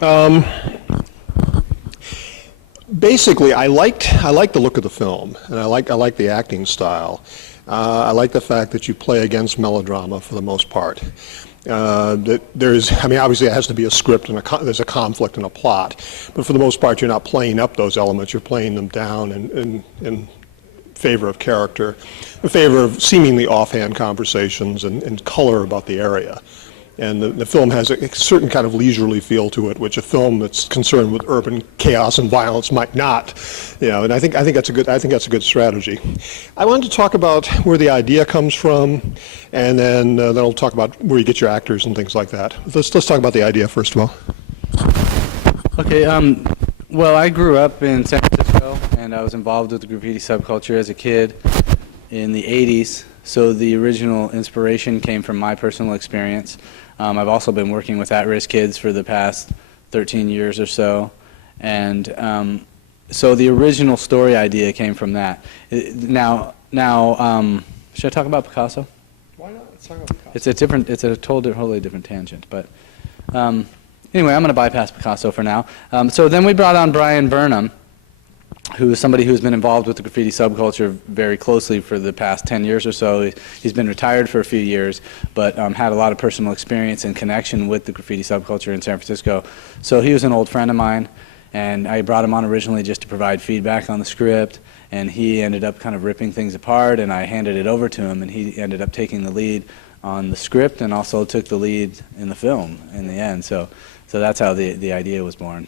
Um, Basically, I like the look of the film, and I like the acting style. I like the fact that you play against melodrama for the most part. That I mean, obviously it has to be a script and there's a conflict and a plot, but for the most part, you're not playing up those elements. You're playing them down in favor of character, in favor of seemingly offhand conversations and color about the area. And the film has a certain kind of leisurely feel to it, which a film that's concerned with urban chaos and violence might not. And I think that's a good strategy. I wanted to talk about where the idea comes from, and then I'll talk about where you get your actors and things like that. Let's talk about the idea first of all. Okay. Well, I grew up in San Francisco, and I was involved with the graffiti subculture as a kid in the '80s. So the original inspiration came from my personal experience. I've also been working with at-risk kids for the past 13 years or so, and so the original story idea came from that. Now, should I talk about Picasso? Why not? Let's talk about Picasso. It's a totally different tangent, but anyway, I'm going to bypass Picasso for now. So then we brought on Brian Burnham, who is somebody who's been involved with the graffiti subculture very closely for the past 10 years or so. He's been retired for a few years, but had a lot of personal experience and connection with the graffiti subculture in San Francisco. So he was an old friend of mine, and I brought him on originally just to provide feedback on the script, and he ended up kind of ripping things apart, and I handed it over to him, and he ended up taking the lead on the script and also took the lead in the film in the end. So that's how the idea was born.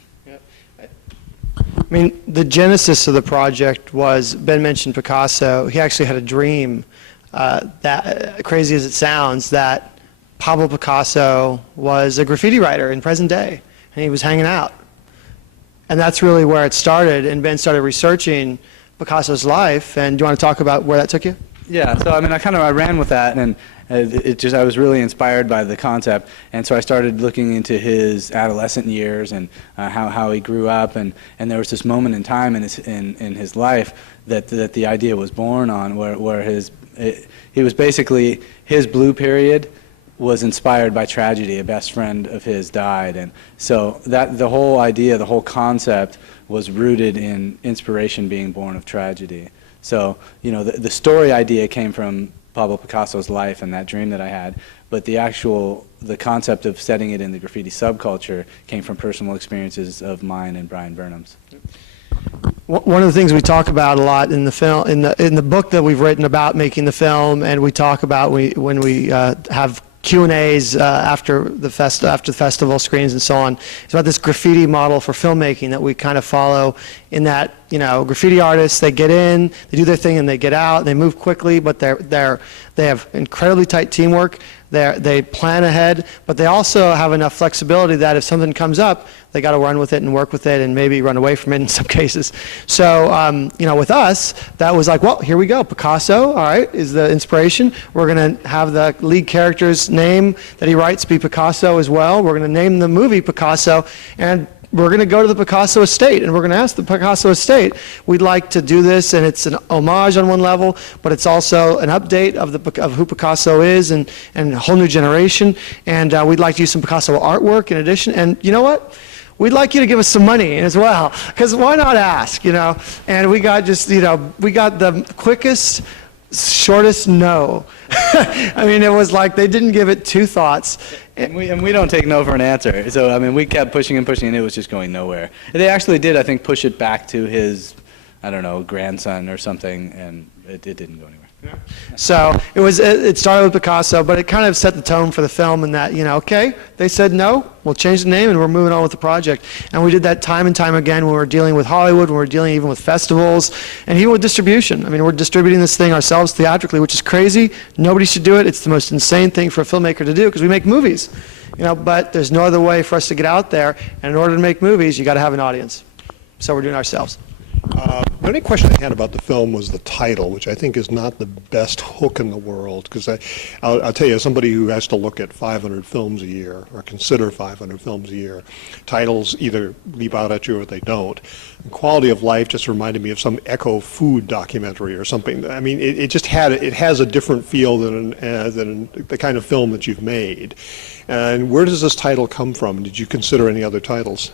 I mean, the genesis of the project was, Ben mentioned Picasso. He actually had a dream, that crazy as it sounds, that Pablo Picasso was a graffiti writer in present day, and he was hanging out. And that's really where it started, and Ben started researching Picasso's life. And do you want to talk about where that took you? Yeah, so I mean, I ran with that, and I was really inspired by the concept, and so I started looking into his adolescent years and how he grew up, and there was this moment in time in his life that the idea was born on, where he was basically, his blue period was inspired by tragedy. A best friend of his died, and so that the whole idea, the whole concept was rooted in inspiration being born of tragedy. So, the story idea came from Pablo Picasso's life and that dream that I had, but the concept of setting it in the graffiti subculture came from personal experiences of mine and Brian Burnham's. One of the things we talk about a lot in the film, in the book that we've written about making the film, and we talk about when we have Q&As after the festival screens and so on. It's about this graffiti model for filmmaking that we kind of follow, in that, graffiti artists, they get in, they do their thing, and they get out. They move quickly, but they have incredibly tight teamwork. They plan ahead, but they also have enough flexibility that if something comes up, they got to run with it and work with it and maybe run away from it in some cases. So, with us, that was like, well, here we go. Picasso, all right, is the inspiration. We're going to have the lead character's name that he writes be Picasso as well. We're going to name the movie Picasso, and we're going to go to the Picasso estate, and we're going to ask the Picasso estate, we'd like to do this, and it's an homage on one level, but it's also an update of who Picasso is and a whole new generation, and we'd like to use some Picasso artwork in addition, and you know what? We'd like you to give us some money as well, because why not ask, And we got we got the quickest, shortest no. I mean, it was like they didn't give it two thoughts. And we don't take no for an answer. So, I mean, we kept pushing and pushing, and it was just going nowhere. And they actually did, I think, push it back to his, I don't know, grandson or something, and it didn't go anywhere. Yeah. So it started with Picasso, but it kind of set the tone for the film in that, okay, they said no, we'll change the name and we're moving on with the project. And we did that time and time again when we were dealing with Hollywood, when we were dealing even with festivals, and even with distribution. I mean, we're distributing this thing ourselves theatrically, which is crazy. Nobody should do it. It's the most insane thing for a filmmaker to do because we make movies. But there's no other way for us to get out there, and in order to make movies, you got to have an audience. So we're doing it ourselves. The only question I had about the film was the title, which I think is not the best hook in the world, because I'll tell you, as somebody who has to look at 500 films a year, or consider 500 films a year, titles either leap out at you or they don't. And Quality of Life just reminded me of some eco-food documentary or something. I mean, it has a different feel than the kind of film that you've made. And where does this title come from? Did you consider any other titles?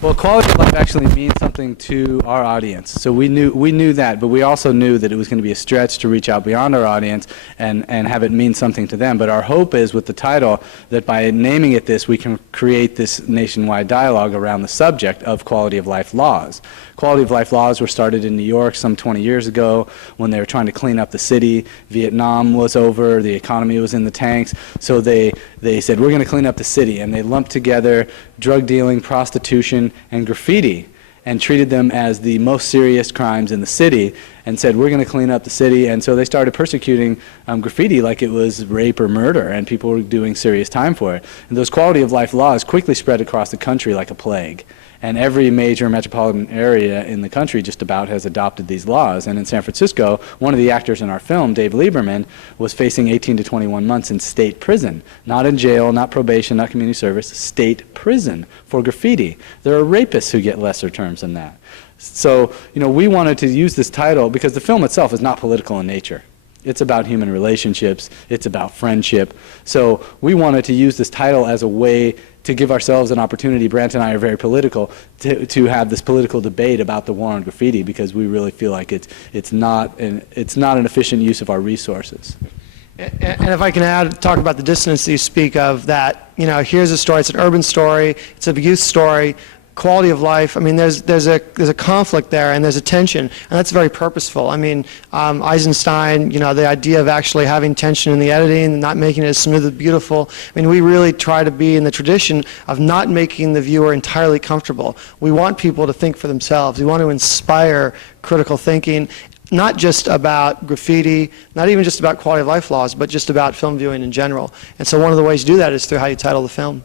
Well, quality of life actually means something to our audience. So we knew that, but we also knew that it was going to be a stretch to reach out beyond our audience and have it mean something to them. But our hope is with the title that by naming it this, we can create this nationwide dialogue around the subject of quality of life laws. Quality of life laws were started in New York some 20 years ago when they were trying to clean up the city. Vietnam was over, the economy was in the tanks, so they said, we're going to clean up the city, and they lumped together drug dealing, prostitution, and graffiti and treated them as the most serious crimes in the city and said, we're going to clean up the city. And so they started persecuting graffiti like it was rape or murder, and people were doing serious time for it. And those quality of life laws quickly spread across the country like a plague. And every major metropolitan area in the country just about has adopted these laws. And in San Francisco, one of the actors in our film, Dave Lieberman, was facing 18 to 21 months in state prison. Not in jail, not probation, not community service, state prison for graffiti. There are rapists who get lesser terms than that. So, we wanted to use this title because the film itself is not political in nature. It's about human relationships. It's about friendship. So we wanted to use this title as a way to give ourselves an opportunity. Brant and I are very political, to have this political debate about the war on graffiti, because we really feel like it's not an efficient use of our resources. And if I can talk about the dissonance that you speak of, that here's a story. It's an urban story. It's a youth story. Quality of life. I mean, there's a conflict there, and there's a tension, and that's very purposeful. I mean, Eisenstein, the idea of actually having tension in the editing and not making it as smooth and beautiful. I mean, we really try to be in the tradition of not making the viewer entirely comfortable. We want people to think for themselves. We want to inspire critical thinking, not just about graffiti, not even just about quality of life laws, but just about film viewing in general. And so one of the ways to do that is through how you title the film.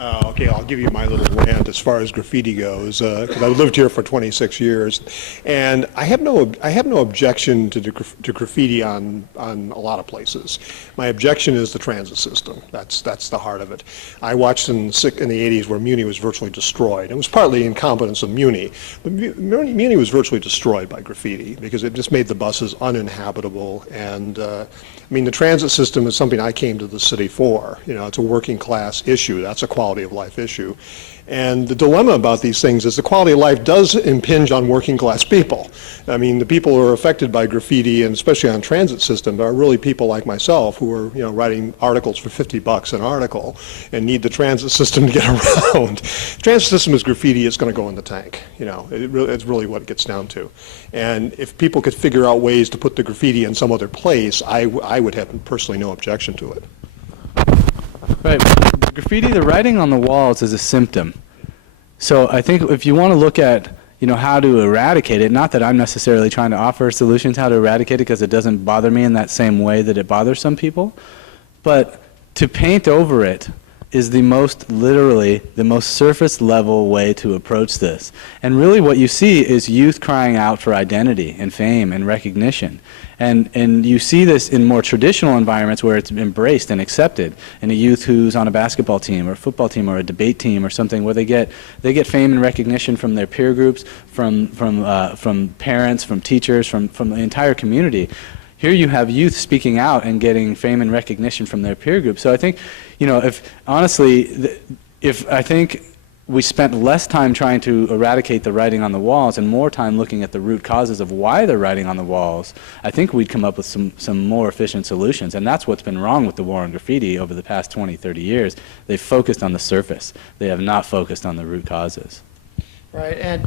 Okay, I'll give you my little rant as far as graffiti goes, because I've lived here for 26 years, and I have no objection to graffiti on a lot of places. My objection is the transit system. That's the heart of it. I watched in the 80s where Muni was virtually destroyed. It was partly incompetence of Muni, but Muni was virtually destroyed by graffiti because it just made the buses uninhabitable. And I mean, the transit system is something I came to the city for. It's a working class issue. That's a quality of life issue. And the dilemma about these things is the quality of life does impinge on working class people. I mean, the people who are affected by graffiti, and especially on transit system, are really people like myself who are, writing articles for $50 an article and need the transit system to get around. The transit system is graffiti, it's going to go in the tank. It's really what it gets down to. And if people could figure out ways to put the graffiti in some other place, I would have personally no objection to it. Right. The graffiti, the writing on the walls is a symptom. So I think if you want to look at, how to eradicate it, not that I'm necessarily trying to offer solutions how to eradicate it, because it doesn't bother me in that same way that it bothers some people, but to paint over it is literally the most surface level way to approach this. And really what you see is youth crying out for identity and fame and recognition. And you see this in more traditional environments where it's embraced and accepted. In a youth who's on a basketball team or a football team or a debate team or something, where they get fame and recognition from their peer groups, from parents, from teachers, from the entire community. Here you have youth speaking out and getting fame and recognition from their peer group. So I think, if I think we spent less time trying to eradicate the writing on the walls and more time looking at the root causes of why they're writing on the walls, I think we'd come up with some more efficient solutions. And that's what's been wrong with the war on graffiti over the past 20, 30 years. They've focused on the surface. They have not focused on the root causes. Right, and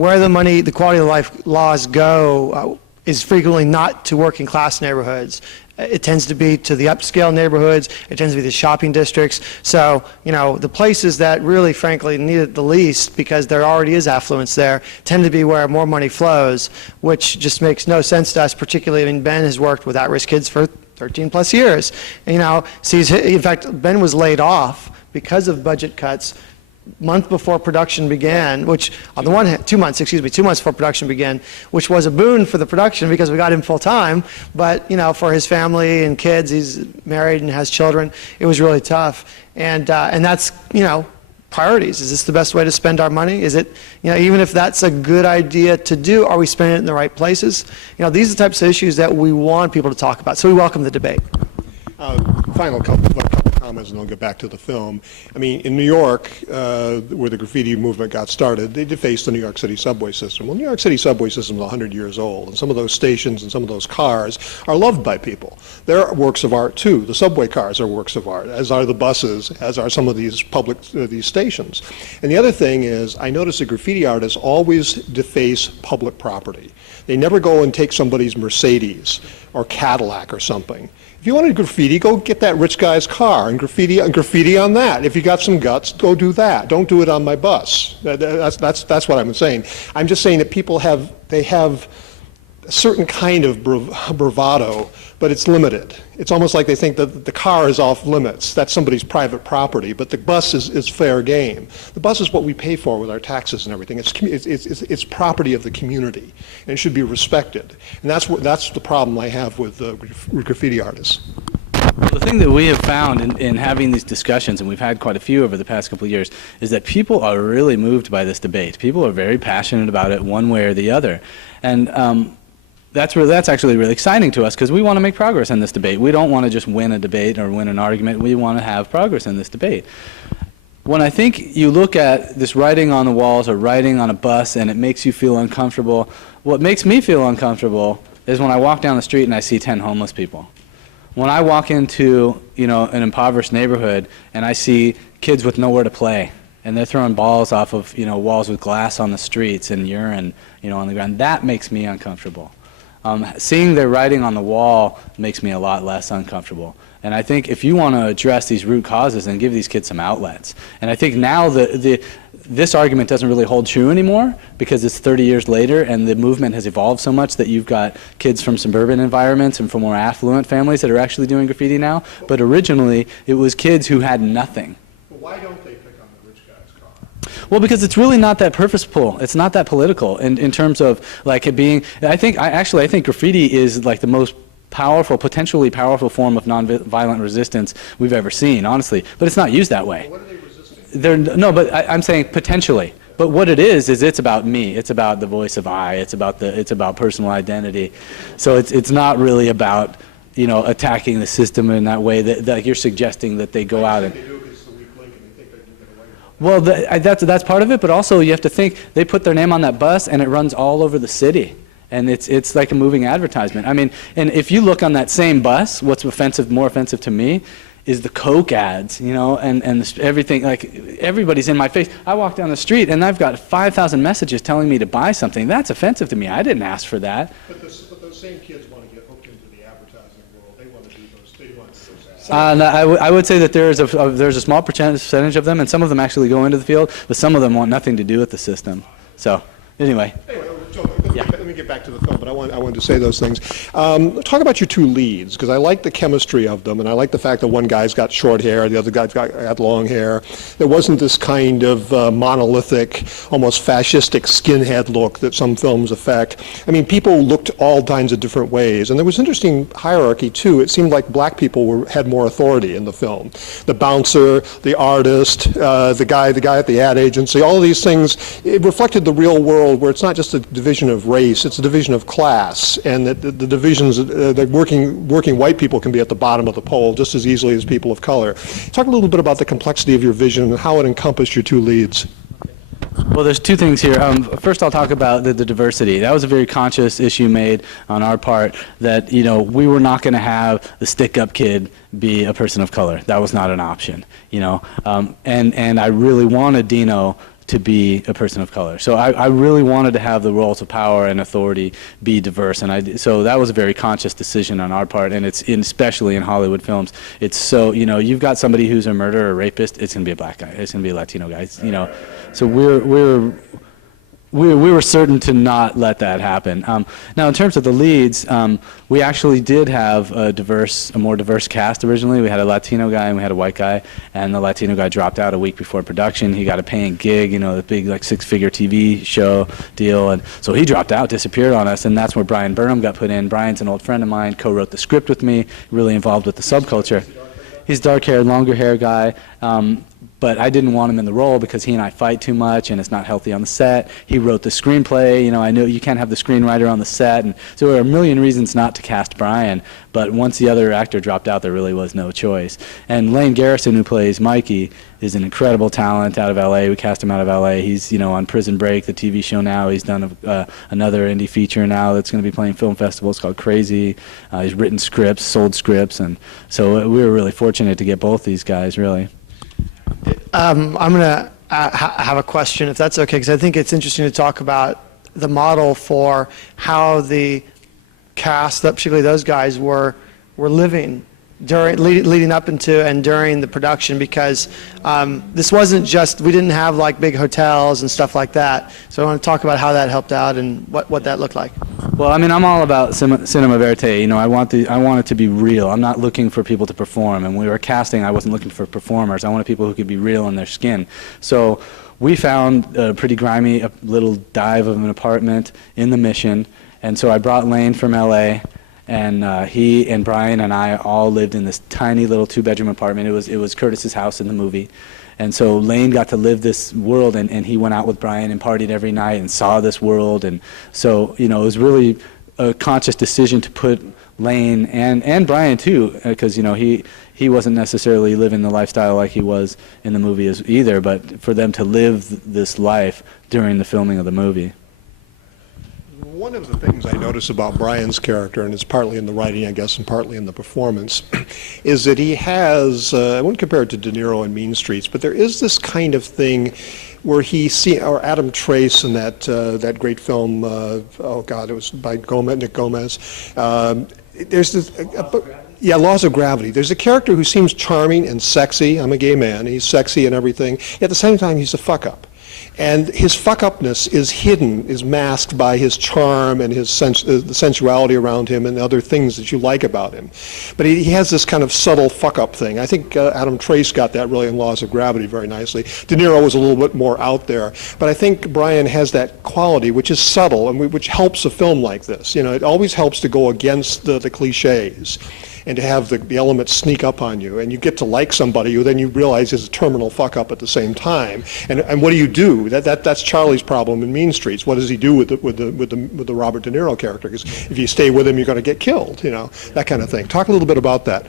where the quality of life laws go is frequently not to working class neighborhoods. It tends to be to the upscale neighborhoods. It tends to be the shopping districts. So, the places that really, frankly, need it the least, because there already is affluence there, tend to be where more money flows, which just makes no sense to us, particularly. I mean, Ben has worked with at-risk kids for 13 plus years. And, in fact, Ben was laid off because of budget cuts month before production began, which on the one hand, 2 months, excuse me, 2 months before production began, which was a boon for the production because we got him full time, but for his family and kids, he's married and has children, it was really tough. And that's, priorities. Is this the best way to spend our money? Is it, even if that's a good idea to do, are we spending it in the right places? These are the types of issues that we want people to talk about. So we welcome the debate. Final couple comments, and I'll get back to the film. I mean, in New York, where the graffiti movement got started, they defaced the New York City subway system. Well, the New York City subway system is 100 years old, and some of those stations and some of those cars are loved by people. They're works of art, too. The subway cars are works of art, as are the buses, as are some of these these stations. And the other thing is, I notice that graffiti artists always deface public property. They never go and take somebody's Mercedes or Cadillac or something. If you want to graffiti, go get that rich guy's car and graffiti on that. If you got some guts, go do that. Don't do it on my bus. That's what I'm saying. I'm just saying that people have a certain kind of bravado, but it's limited. It's almost like they think that the car is off limits. That's somebody's private property, but the bus is fair game. The bus is what we pay for with our taxes and everything. It's property of the community, and it should be respected. And that's the problem I have with graffiti artists. The thing that we have found in having these discussions, and we've had quite a few over the past couple of years, is that people are really moved by this debate. People are very passionate about it one way or the other. And that's actually really exciting to us because we want to make progress in this debate. We don't want to just win a debate or win an argument. We want to have progress in this debate. When I think you look at this writing on the walls or writing on a bus and it makes you feel uncomfortable, what makes me feel uncomfortable is when I walk down the street and I see 10 homeless people. When I walk into an impoverished neighborhood and I see kids with nowhere to play and they're throwing balls off of walls with glass on the streets and urine on the ground, that makes me uncomfortable. Seeing their writing on the wall makes me a lot less uncomfortable. And I think if you want to address these root causes and give these kids some outlets, and I think now this argument doesn't really hold true anymore because it's 30 years later and the movement has evolved so much that you've got kids from suburban environments and from more affluent families that are actually doing graffiti now. But originally, it was kids who had nothing. Well, why don't they pick on the rich guy's car? Well, because it's really not that purposeful. It's not that political in terms of like it being. I think graffiti is like the most powerful, potentially powerful form of nonviolent resistance we've ever seen, honestly. But it's not used that way. Well, what are they resisting? No, but I'm saying potentially. But what it is it's about me. It's about the voice of I. It's about personal identity. So it's not really about attacking the system in that way that you're suggesting that they go out and. Well, that's part of it, but also you have to think they put their name on that bus and it runs all over the city, and it's like a moving advertisement. I mean, and if you look on that same bus, what's more offensive to me, is the Coke ads, and everything. Like everybody's in my face. I walk down the street and I've got 5,000 messages telling me to buy something. That's offensive to me. I didn't ask for that. But those same kids want to get hooked into the advertising world. They want to do those. They want those ads. I would say that there's a small percentage of them, and some of them actually go into the field, but some of them want nothing to do with the system. So, anyway. Let me get back to the film, but I wanted to say those things. Talk about your two leads, because I like the chemistry of them, and I like the fact that one guy's got short hair, the other guy's got long hair. There wasn't this kind of monolithic, almost fascistic skinhead look that some films affect. I mean, people looked all kinds of different ways, and there was interesting hierarchy, too. It seemed like black people had more authority in the film. The bouncer, the artist, the guy at the ad agency, all of these things, it reflected the real world where it's not just a division of race, it's a division of class, and that the divisions that working white people can be at the bottom of the pole just as easily as people of color. Talk a little bit about the complexity of your vision and how it encompassed your two leads. Well, there's two things here. First, I'll talk about the diversity. That was a very conscious issue made on our part that, we were not going to have the stick-up kid be a person of color. That was not an option, and I really wanted Dino to be a person of color. So I really wanted to have the roles of power and authority be diverse, and so that was a very conscious decision on our part, and especially in Hollywood films, it's so, you've got somebody who's a murderer or rapist, it's going to be a black guy, it's going to be a Latino guy, So we were certain to not let that happen. Now, in terms of the leads, we actually did have a more diverse cast originally. We had a Latino guy and we had a white guy, and the Latino guy dropped out a week before production. He got a paying gig, the big like 6-figure TV show deal, and so he dropped out, disappeared on us, and that's where Brian Burnham got put in. Brian's an old friend of mine, co-wrote the script with me, really involved with the subculture. He's dark-haired, longer hair guy. But I didn't want him in the role because he and I fight too much and it's not healthy on the set. He wrote the screenplay. I know you can't have the screenwriter on the set. And so there were a million reasons not to cast Brian. But once the other actor dropped out, there really was no choice. And Lane Garrison, who plays Mikey, is an incredible talent out of L.A. We cast him out of L.A. He's, on Prison Break, the TV show now. He's done another indie feature now that's going to be playing film festivals called Crazy. He's written scripts, sold scripts. And so we were really fortunate to get both these guys, really. I'm going to have a question, if that's okay, because I think it's interesting to talk about the model for how the cast, particularly those guys, were living leading up into and during the production, because this wasn't just, we didn't have like big hotels and stuff like that. So I want to talk about how that helped out and what that looked like. Well, I'm all about cinema verite. I want it to be real. I'm not looking for people to perform. And when we were casting, I wasn't looking for performers. I wanted people who could be real in their skin. So we found a pretty grimy little dive of an apartment in the Mission. And so I brought Lane from L.A., and he and Brian and I all lived in this tiny little 2-bedroom apartment. It was Curtis's house in the movie. And so Lane got to live this world, and he went out with Brian and partied every night and saw this world. And so, it was really a conscious decision to put Lane and Brian too, because, he wasn't necessarily living the lifestyle like he was in the movie either, but for them to live this life during the filming of the movie. One of the things I notice about Brian's character, and it's partly in the writing, I guess, and partly in the performance, is that he has, I wouldn't compare it to De Niro in Mean Streets, but there is this kind of thing where or Adam Trace in that great film, oh God, it was by Nick Gomez. There's this, yeah, Laws of Gravity. There's a character who seems charming and sexy. I'm a gay man. He's sexy and everything. At the same time, he's a fuck-up. And his fuck-upness is hidden, is masked by his charm and his the sensuality around him and other things that you like about him. But he has this kind of subtle fuck-up thing. I think Adam Trace got that really in Laws of Gravity very nicely. De Niro was a little bit more out there. But I think Brian has that quality, which is subtle and which helps a film like this. It always helps to go against the cliches and to have the elements sneak up on you, and you get to like somebody who then you realize is a terminal fuck up at the same time. And what do you do? That's Charlie's problem in Mean Streets. What does he do with the Robert De Niro character? Because if you stay with him, you're going to get killed. That kind of thing. Talk a little bit about that.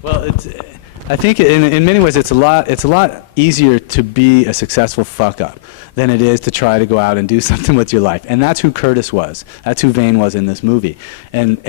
Well, I think in many ways it's a lot easier to be a successful fuck up than it is to try to go out and do something with your life. And that's who Curtis was. That's who Vane was in this movie. And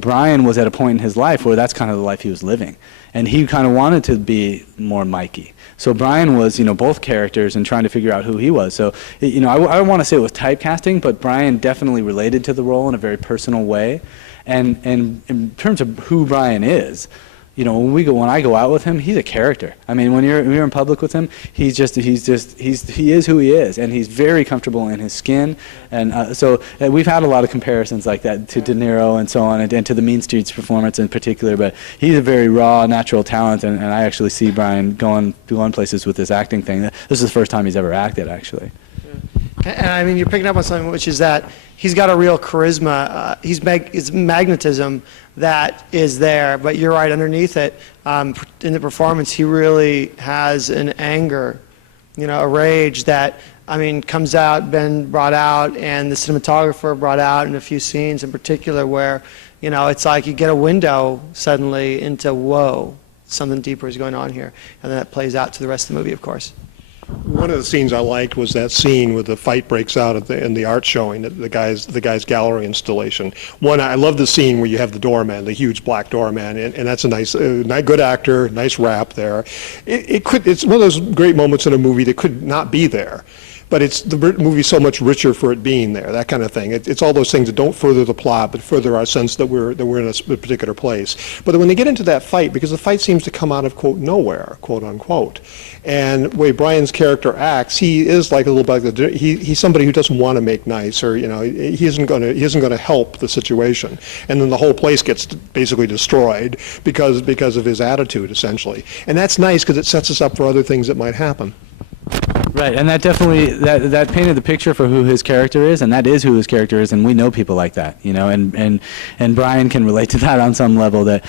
Brian was at a point in his life where that's kind of the life he was living. And he kind of wanted to be more Mikey. So Brian was, both characters and trying to figure out who he was. So, I don't want to say it was typecasting, but Brian definitely related to the role in a very personal way. And in terms of who Brian is, when I go out with him, he's a character. I mean, when you're in public with him, he is who he is, and he's very comfortable in his skin. And so we've had a lot of comparisons like that to De Niro and so on, and to the Mean Streets performance in particular. But he's a very raw, natural talent, and I actually see Brian going places with this acting thing. This is the first time he's ever acted, actually. And I mean, you're picking up on something, which is that he's got a real charisma. It's magnetism that is there, but you're right, underneath it, in the performance, he really has an anger, a rage that, comes out, been brought out, and the cinematographer brought out in a few scenes in particular where, it's like you get a window suddenly into, whoa, something deeper is going on here. And then that plays out to the rest of the movie, of course. One of the scenes I liked was that scene where the fight breaks out in the art showing, the guy's gallery installation. I love the scene where you have the doorman, the huge black doorman, and that's a nice, good actor, nice rap there. It's one of those great moments in a movie that could not be there. but it's the movie's so much richer for it being there, that kind of thing. It's all those things that don't further the plot, but further our sense that we're in a particular place. But when they get into that fight, because the fight seems to come out of, quote, nowhere, quote unquote, and the way Brian's character acts, he is like a little bit, he's somebody who doesn't want to make nice, or he isn't going to help the situation, and then the whole place gets basically destroyed because of his attitude, essentially. And that's nice because it sets us up for other things that might happen. Right, and that definitely that painted the picture for who his character is, and that is who his character is, and we know people like that, and Brian can relate to that on some level. That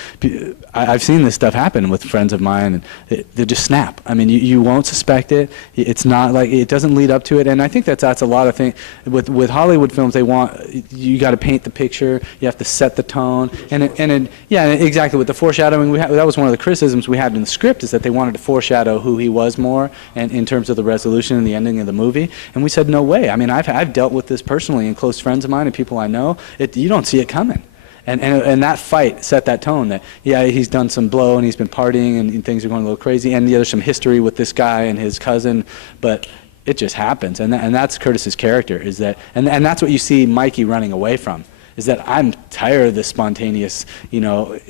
I've seen this stuff happen with friends of mine, and they just snap. I mean, you won't suspect it. It's not like, it doesn't lead up to it, and I think that's a lot of things with Hollywood films. You got to paint the picture, you have to set the tone, and yeah, exactly. With the foreshadowing, that was one of the criticisms we had in the script, is that they wanted to foreshadow who he was more, and in terms of the resolution and the ending of the movie, and we said no way. I mean, I've dealt with this personally, and close friends of mine and people I know. You don't see it coming, and that fight set that tone. That he's done some blow and he's been partying and things are going a little crazy, and there's some history with this guy and his cousin, but it just happens, and that's Curtis's character. Is that and that's what you see Mikey running away from. Is that I'm tired of the spontaneous,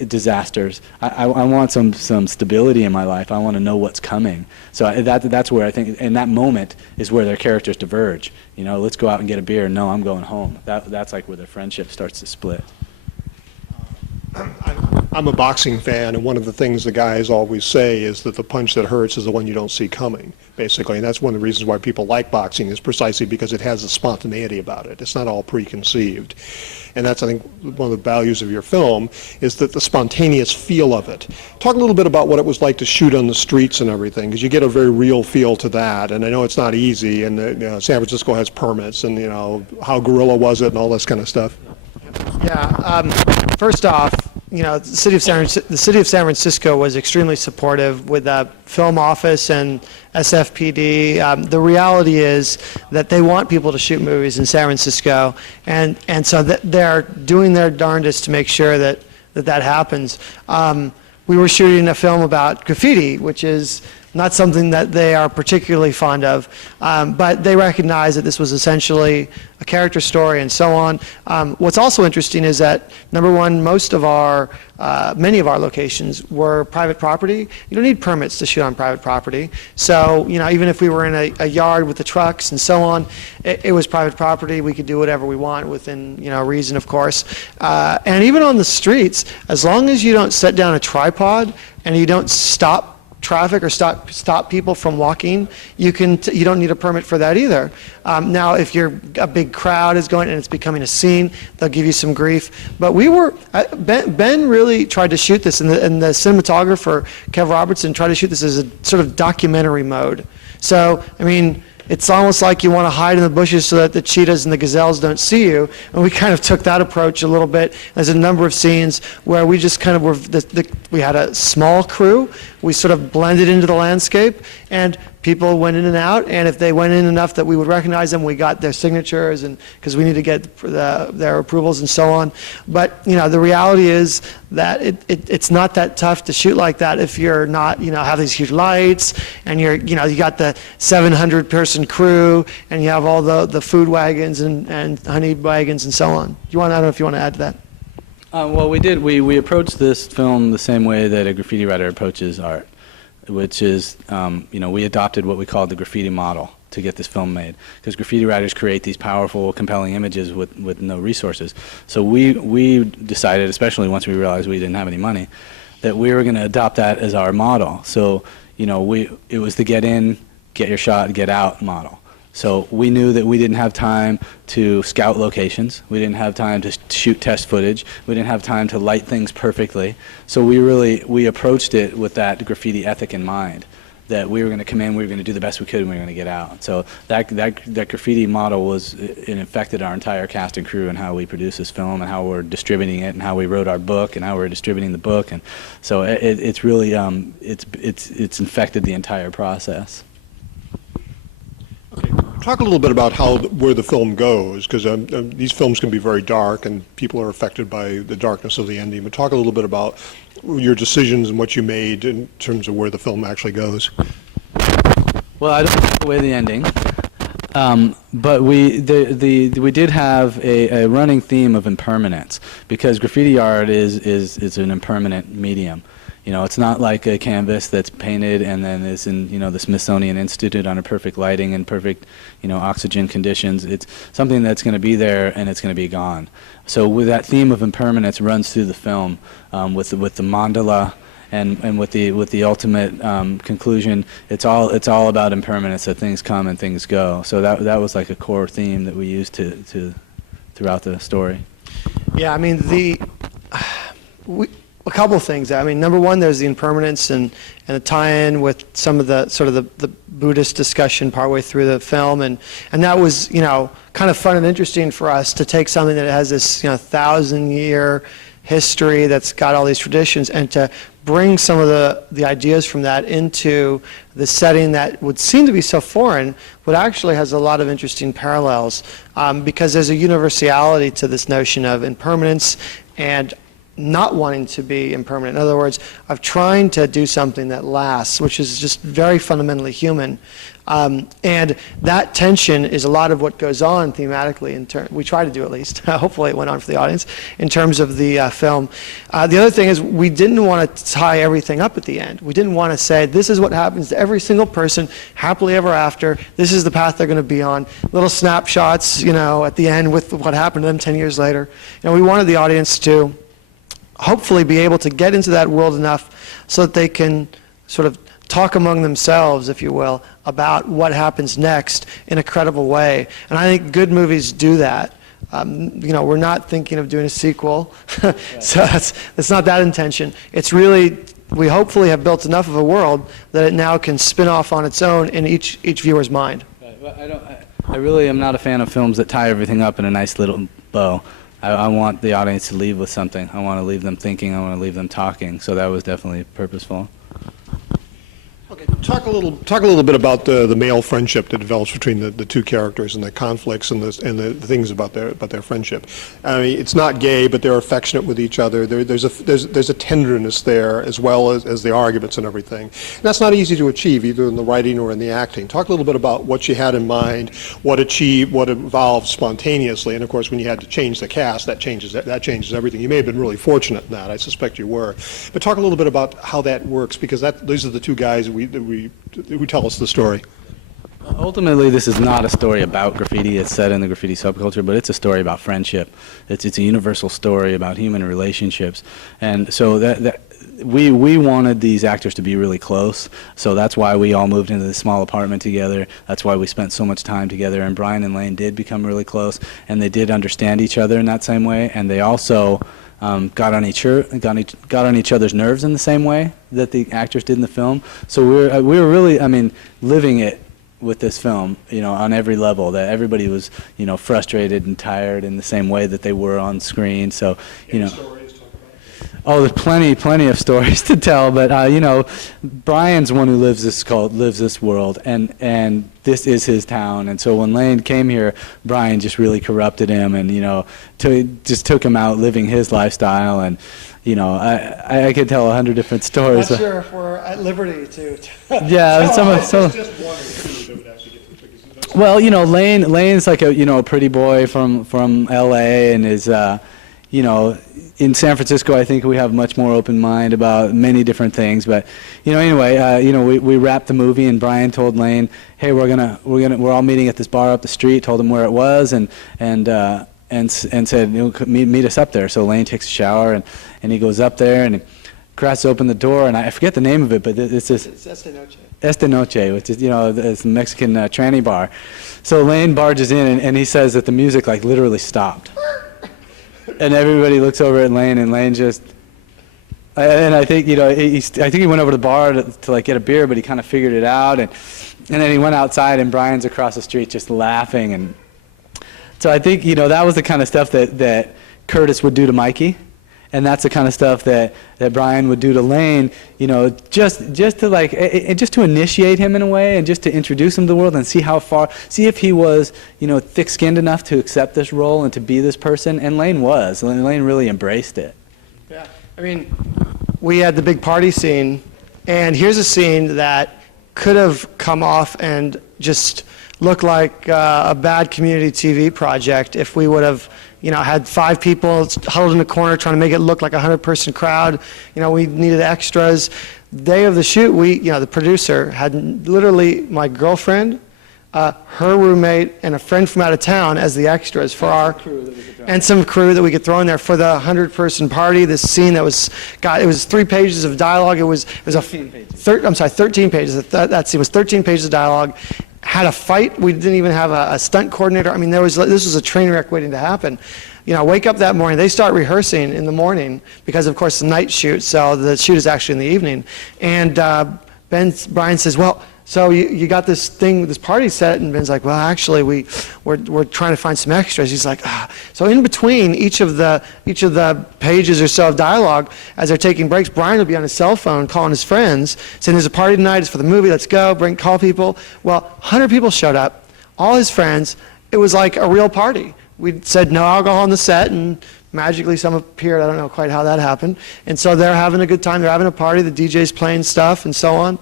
disasters. I want some stability in my life. I want to know what's coming. So that's where I think, in that moment, is where their characters diverge. Let's go out and get a beer. No, I'm going home. That's like where their friendship starts to split. I'm a boxing fan, and one of the things the guys always say is that the punch that hurts is the one you don't see coming, basically. And that's one of the reasons why people like boxing, is precisely because it has a spontaneity about it. It's not all preconceived. And that's, I think, one of the values of your film, is that the spontaneous feel of it. Talk a little bit about what it was like to shoot on the streets and everything, because you get a very real feel to that. And I know it's not easy, and San Francisco has permits, and how guerrilla was it and all this kind of stuff. Yeah. First off, the city of San Francisco was extremely supportive with the film office and SFPD. The reality is that they want people to shoot movies in San Francisco, and so they're doing their darndest to make sure that happens. We were shooting a film about graffiti, which is not something that they are particularly fond of, but they recognize that this was essentially a character story and so on. What's also interesting is that, number one, many of our locations were private property. You don't need permits to shoot on private property. So, even if we were in a yard with the trucks and so on, it was private property. We could do whatever we want within, reason, of course. And even on the streets, as long as you don't set down a tripod and you don't stop traffic or stop people from walking, you don't need a permit for that either. Now, if a big crowd is going and it's becoming a scene, they'll give you some grief. But Ben really tried to shoot this, and the cinematographer, Kev Robertson, tried to shoot this as a sort of documentary mode. So, I mean, it's almost like you want to hide in the bushes so that the cheetahs and the gazelles don't see you. And we kind of took that approach a little bit. There's a number of scenes where we just kind of we had a small crew. We sort of blended into the landscape, and people went in and out. And if they went in enough that we would recognize them, we got their signatures, and because we need to get their approvals and so on. But the reality is that it's not that tough to shoot like that if you're not have these huge lights, and you got the 700-person crew, and you have all the food wagons and honey wagons and so on. I don't know if you want to add to that. Well, we did. We approached this film the same way that a graffiti writer approaches art, which is, we adopted what we called the graffiti model to get this film made, because graffiti writers create these powerful, compelling images with no resources. So we decided, especially once we realized we didn't have any money, that we were going to adopt that as our model. So, it was the get in, get your shot, get out model. So we knew that we didn't have time to scout locations. We didn't have time to shoot test footage. We didn't have time to light things perfectly. So we approached it with that graffiti ethic in mind, that we were going to come in, we were going to do the best we could, and we were going to get out. So that graffiti model it infected our entire cast and crew and how we produce this film and how we're distributing it and how we wrote our book and how we're distributing the book. And so it's really it's infected the entire process. Talk a little bit about where the film goes, because these films can be very dark and people are affected by the darkness of the ending. But talk a little bit about your decisions and what you made in terms of where the film actually goes. Well, I don't give away the ending. But we did have a running theme of impermanence, because graffiti art is an impermanent medium. You know, it's not like a canvas that's painted and then is in, you know, the Smithsonian Institute under perfect lighting and perfect, you know, oxygen conditions. It's something that's going to be there and it's going to be gone. So with that theme of impermanence runs through the film, with the mandala and with the ultimate conclusion. It's all about impermanence, that things come and things go. So that was like a core theme that we used to throughout the story. Yeah, I mean, a couple of things. I mean, number one, there's the impermanence and a tie-in with some of the sort of the Buddhist discussion partway through the film, and that was, you know, kind of fun and interesting for us to take something that has this, you know, 1,000-year history that's got all these traditions, and to bring some of the ideas from that into the setting that would seem to be so foreign, but actually has a lot of interesting parallels, because there's a universality to this notion of impermanence and not wanting to be impermanent. In other words, of trying to do something that lasts, which is just very fundamentally human. And that tension is a lot of what goes on thematically. We try to do, at least. Hopefully it went on for the audience in terms of the film. The other thing is, we didn't want to tie everything up at the end. We didn't want to say, this is what happens to every single person happily ever after. This is the path they're going to be on. Little snapshots, you know, at the end with what happened to them 10 years later. You know, we wanted the audience to hopefully be able to get into that world enough so that they can sort of talk among themselves, if you will, about what happens next in a credible way. And I think good movies do that. You know, we're not thinking of doing a sequel, so that's not that intention. It's really, we hopefully have built enough of a world that it now can spin off on its own in each viewer's mind. Right. Well, I really am not a fan of films that tie everything up in a nice little bow. I want the audience to leave with something. I want to leave them thinking. I want to leave them talking. So that was definitely purposeful. Okay, talk a little bit about the male friendship that develops between the two characters, and the conflicts and the things about their friendship. I mean, it's not gay, but they're affectionate with each other. There's a tenderness there, as well as the arguments and everything. And that's not easy to achieve, either in the writing or in the acting. Talk a little bit about what you had in mind, what evolved spontaneously, and of course, when you had to change the cast, that changes everything. You may have been really fortunate in that. I suspect you were. But talk a little bit about how that works, because these are the two guys who tell us the story. Ultimately, this is not a story about graffiti. It's set in the graffiti subculture, but it's a story about friendship. It's a universal story about human relationships. And so we wanted these actors to be really close, so that's why we all moved into this small apartment together. That's why we spent so much time together, and Brian and Lane did become really close, and they did understand each other in that same way, and they also got on each other's nerves in the same way that the actors did in the film. So we were really, I mean, living it with this film, you know, on every level. That everybody was, you know, frustrated and tired in the same way that they were on screen. So, you know. Oh, there's plenty of stories to tell, but you know, Brian's one who lives this world, and this is his town. And so when Lane came here, Brian just really corrupted him, and you know, just took him out living his lifestyle. And you know, I could tell 100 different stories. Not sure if we're at liberty to. Yeah, well, you know, Lane's like a pretty boy from L.A. and is you know, in San Francisco, I think we have much more open mind about many different things. But, you know, anyway, you know, we wrapped the movie, and Brian told Lane, "Hey, we're all meeting at this bar up the street." Told him where it was, and said, you know, meet us up there. So Lane takes a shower, and he goes up there, and he cracks open the door, and I forget the name of it, but it's this. It's Esta Noche, which is, you know, it's a Mexican tranny bar. So Lane barges in, and he says that the music like literally stopped. And everybody looks over at Lane, and Lane just, and I think, you know, I think he went over to the bar to like get a beer, but he kind of figured it out, and then he went outside, and Brian's across the street just laughing, and so I think, you know, that was the kind of stuff that Curtis would do to Mikey, and that's the kind of stuff that Brian would do to Lane, you know, just to like, just to initiate him in a way, and just to introduce him to the world and see if he was, you know, thick-skinned enough to accept this role and to be this person. And Lane was. Lane really embraced it. Yeah, I mean, we had the big party scene, and here's a scene that could have come off and just look like a bad community TV project if we would have, had 5 people huddled in a corner trying to make it look like a 100-person crowd. We needed extras. Day of the shoot, the producer had literally my girlfriend, her roommate, and a friend from out of town as the extras for our and some crew that we could throw in there for the 100-person party. This scene that it was 3 pages of dialogue. It was 13 pages. That scene was 13 pages of dialogue. Had a fight. We didn't even have a stunt coordinator. I mean, this was a train wreck waiting to happen. Wake up that morning. They start rehearsing in the morning because, of course, the night shoot. So the shoot is actually in the evening. And Brian says, "Well, so you got this party set?" And Ben's like, "Well, actually, we're trying to find some extras." He's like, "Ah." So in between each of the pages or so of dialogue, as they're taking breaks, Brian will be on his cell phone calling his friends, saying, "There's a party tonight. It's for the movie. Let's go. Call people." Well, 100 people showed up. All his friends. It was like a real party. We said no alcohol on the set, and magically some appeared. I don't know quite how that happened. And so they're having a good time. They're having a party. The DJ's playing stuff and so on.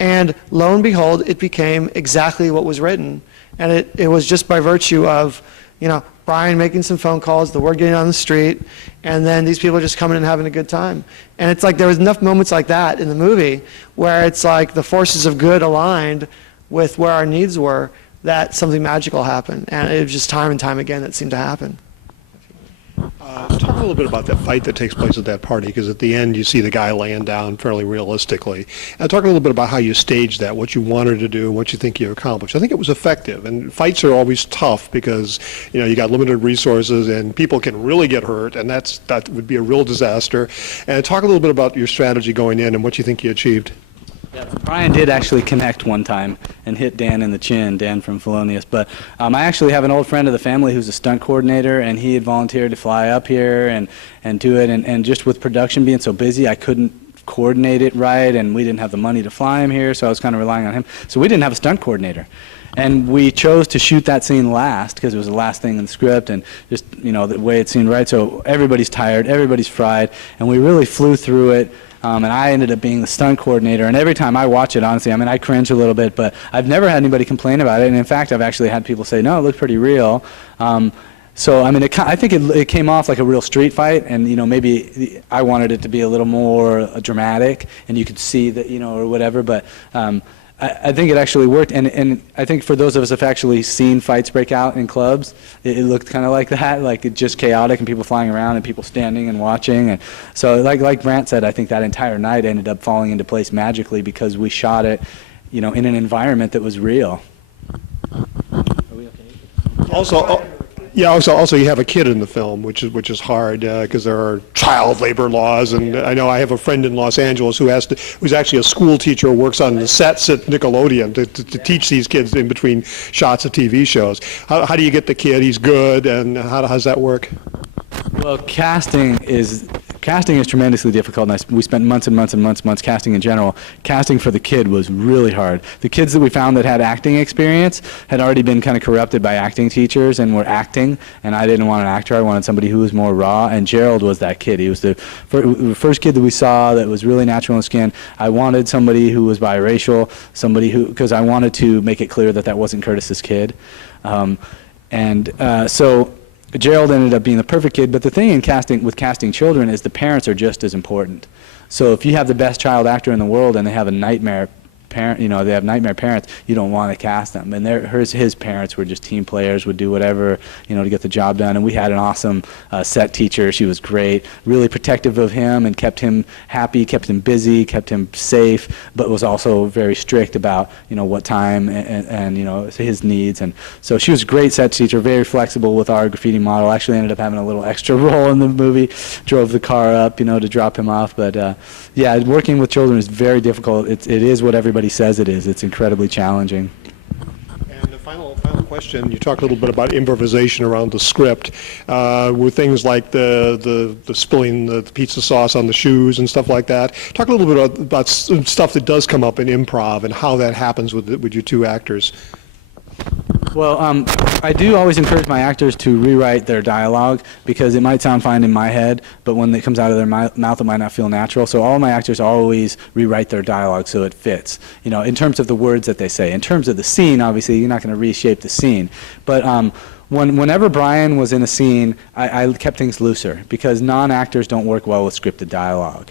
And lo and behold, it became exactly what was written. And it was just by virtue of, Brian making some phone calls, the word getting on the street, and then these people just coming and having a good time. And it's like there was enough moments like that in the movie where it's like the forces of good aligned with where our needs were, that something magical happened. And it was just time and time again that seemed to happen. Talk a little bit about that fight that takes place at that party, because at the end you see the guy laying down fairly realistically. And talk a little bit about how you staged that, what you wanted to do, and what you think you accomplished. I think it was effective. And fights are always tough because you got limited resources and people can really get hurt, and that would be a real disaster. And talk a little bit about your strategy going in and what you think you achieved. Yeah, Brian did actually connect one time and hit Dan in the chin, Dan from Felonious. But I actually have an old friend of the family who's a stunt coordinator, and he had volunteered to fly up here and do it. And just with production being so busy, I couldn't coordinate it right, and we didn't have the money to fly him here, so I was kind of relying on him. So we didn't have a stunt coordinator. And we chose to shoot that scene last because it was the last thing in the script, and just, the way it seemed right. So everybody's tired, everybody's fried, and we really flew through it. And I ended up being the stunt coordinator. And every time I watch it, honestly, I cringe a little bit, but I've never had anybody complain about it. And in fact, I've actually had people say, no, it looked pretty real. So, I think it came off like a real street fight, and, maybe I wanted it to be a little more dramatic, and you could see that, or whatever, but I think it actually worked, and I think for those of us who have actually seen fights break out in clubs, it looked kind of like that, like it just chaotic and people flying around and people standing and watching. And so like Brant said, I think that entire night ended up falling into place magically because we shot it, in an environment that was real. Are we okay? Also, you have a kid in the film, which is hard because there are child labor laws, and I know I have a friend in Los Angeles who's actually a school teacher who works on the sets at Nickelodeon to teach these kids in between shots of TV shows. How do you get the kid? He's good, and how does that work? Well, casting is tremendously difficult, and we spent months and months and months casting in general. Casting for the kid was really hard. The kids that we found that had acting experience had already been kind of corrupted by acting teachers and were acting, and I didn't want an actor. I wanted somebody who was more raw, and Gerald was that kid. He was the first kid that we saw that was really natural in skin. I wanted somebody who was biracial, because I wanted to make it clear that wasn't Curtis's kid. So Gerald ended up being the perfect kid, but the thing with casting children is the parents are just as important. So if you have the best child actor in the world and they have a nightmare parent, they have nightmare parents, you don't want to cast them. And his parents were just team players, would do whatever, to get the job done. And we had an awesome set teacher. She was great, really protective of him and kept him happy, kept him busy, kept him safe, but was also very strict about, what time and his needs. And so she was a great set teacher, very flexible with our graffiti model. Actually ended up having a little extra role in the movie, drove the car up, to drop him off. But yeah, working with children is very difficult. It is what everybody says it is. It's incredibly challenging. And the final question, you talked a little bit about improvisation around the script, with things like the spilling the pizza sauce on the shoes and stuff like that. Talk a little bit about stuff that does come up in improv and how that happens with your two actors. Well, I do always encourage my actors to rewrite their dialogue because it might sound fine in my head, but when it comes out of their mouth, it might not feel natural. So all my actors always rewrite their dialogue so it fits, you know, in terms of the words that they say. In terms of the scene, obviously, you're not going to reshape the scene. But whenever Brian was in a scene, I kept things looser because non-actors don't work well with scripted dialogue.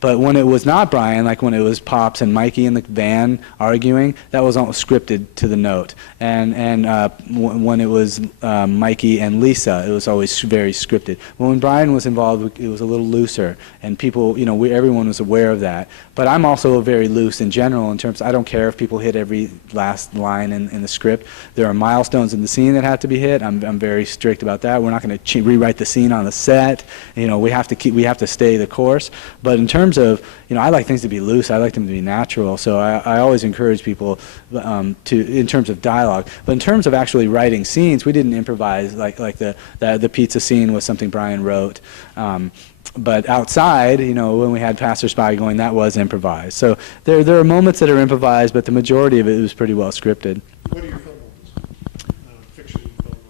But when it was not Brian, like when it was Pops and Mikey in the van arguing, that was all scripted to the note. And when it was Mikey and Lisa, it was always very scripted. But when Brian was involved, it was a little looser, and people, you know, everyone was aware of that. But I'm also very loose in general in terms, I don't care if people hit every last line in the script. There are milestones in the scene that have to be hit. I'm very strict about that. We're not going to rewrite the scene on the set. You know, we have to stay the course. But in terms of, you know, I like things to be loose. I like them to be natural. So I always encourage people in terms of dialogue. But in terms of actually writing scenes, we didn't improvise. Like the pizza scene was something Brian wrote. But outside, you know, when we had passersby going, that was improvised. So there are moments that are improvised, but the majority of it was pretty well scripted. What are your film models? Fiction film models?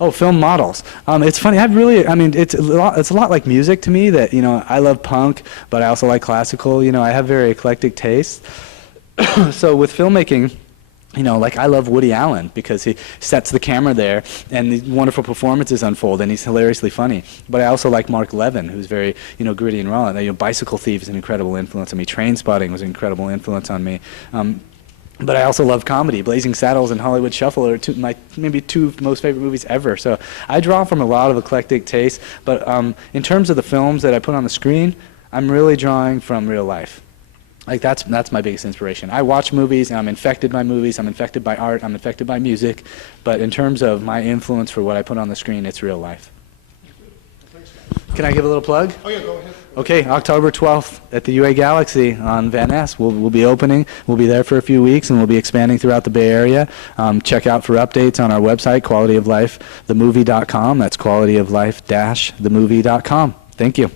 Oh, film models. It's funny. It's a lot like music to me. That, you know, I love punk, but I also like classical. You know, I have very eclectic tastes. So with filmmaking, you know, like I love Woody Allen because he sets the camera there and the wonderful performances unfold and he's hilariously funny. But I also like Mark Levin, who's very, you know, gritty and raw. And, you know, Bicycle Thief is an incredible influence on me. Trainspotting was an incredible influence on me. But I also love comedy. Blazing Saddles and Hollywood Shuffle are maybe two most favorite movies ever. So I draw from a lot of eclectic tastes. But in terms of the films that I put on the screen, I'm really drawing from real life. Like that's my biggest inspiration. I watch movies and I'm infected by movies. I'm infected by art. I'm infected by music. But in terms of my influence for what I put on the screen, it's real life. Can I give a little plug? Oh, yeah, go ahead. Okay, October 12th at the UA Galaxy on Van Ness. We'll be opening. We'll be there for a few weeks, and we'll be expanding throughout the Bay Area. Check out for updates on our website, qualityoflifethemovie.com. That's qualityoflife-themovie.com. Thank you.